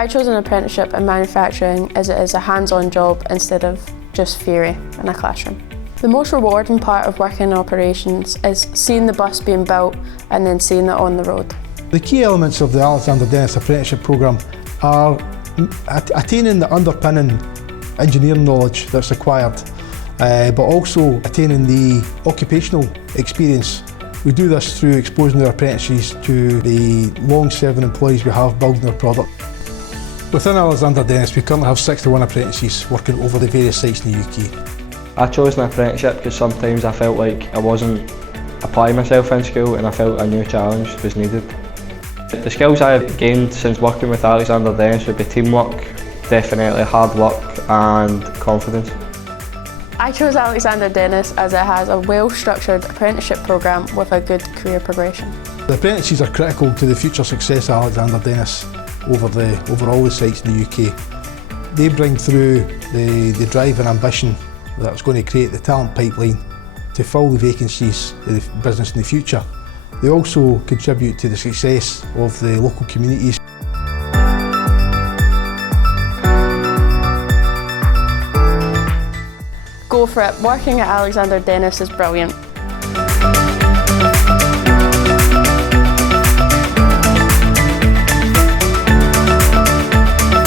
I chose an apprenticeship in manufacturing as it is a hands-on job instead of just theory in a classroom. The most rewarding part of working in operations is seeing the bus being built and then seeing it on the road. The key elements of the Alexander Dennis Apprenticeship programme are attaining the underpinning engineering knowledge that's required, but also attaining the occupational experience. We do this through exposing our apprentices to the long-serving employees we have building their product. Within Alexander Dennis, we currently have 61 apprentices working over the various sites in the UK. I chose an apprenticeship because sometimes I felt like I wasn't applying myself in school and I felt a new challenge was needed. The skills I have gained since working with Alexander Dennis would be teamwork, definitely hard work and confidence. I chose Alexander Dennis as it has a well-structured apprenticeship programme with a good career progression. The apprentices are critical to the future success of Alexander Dennis over all the sites in the UK. They bring through the drive and ambition that's going to create the talent pipeline to fill the vacancies of the business in the future. They also contribute to the success of the local communities. Go for it. Working at Alexander Dennis is brilliant.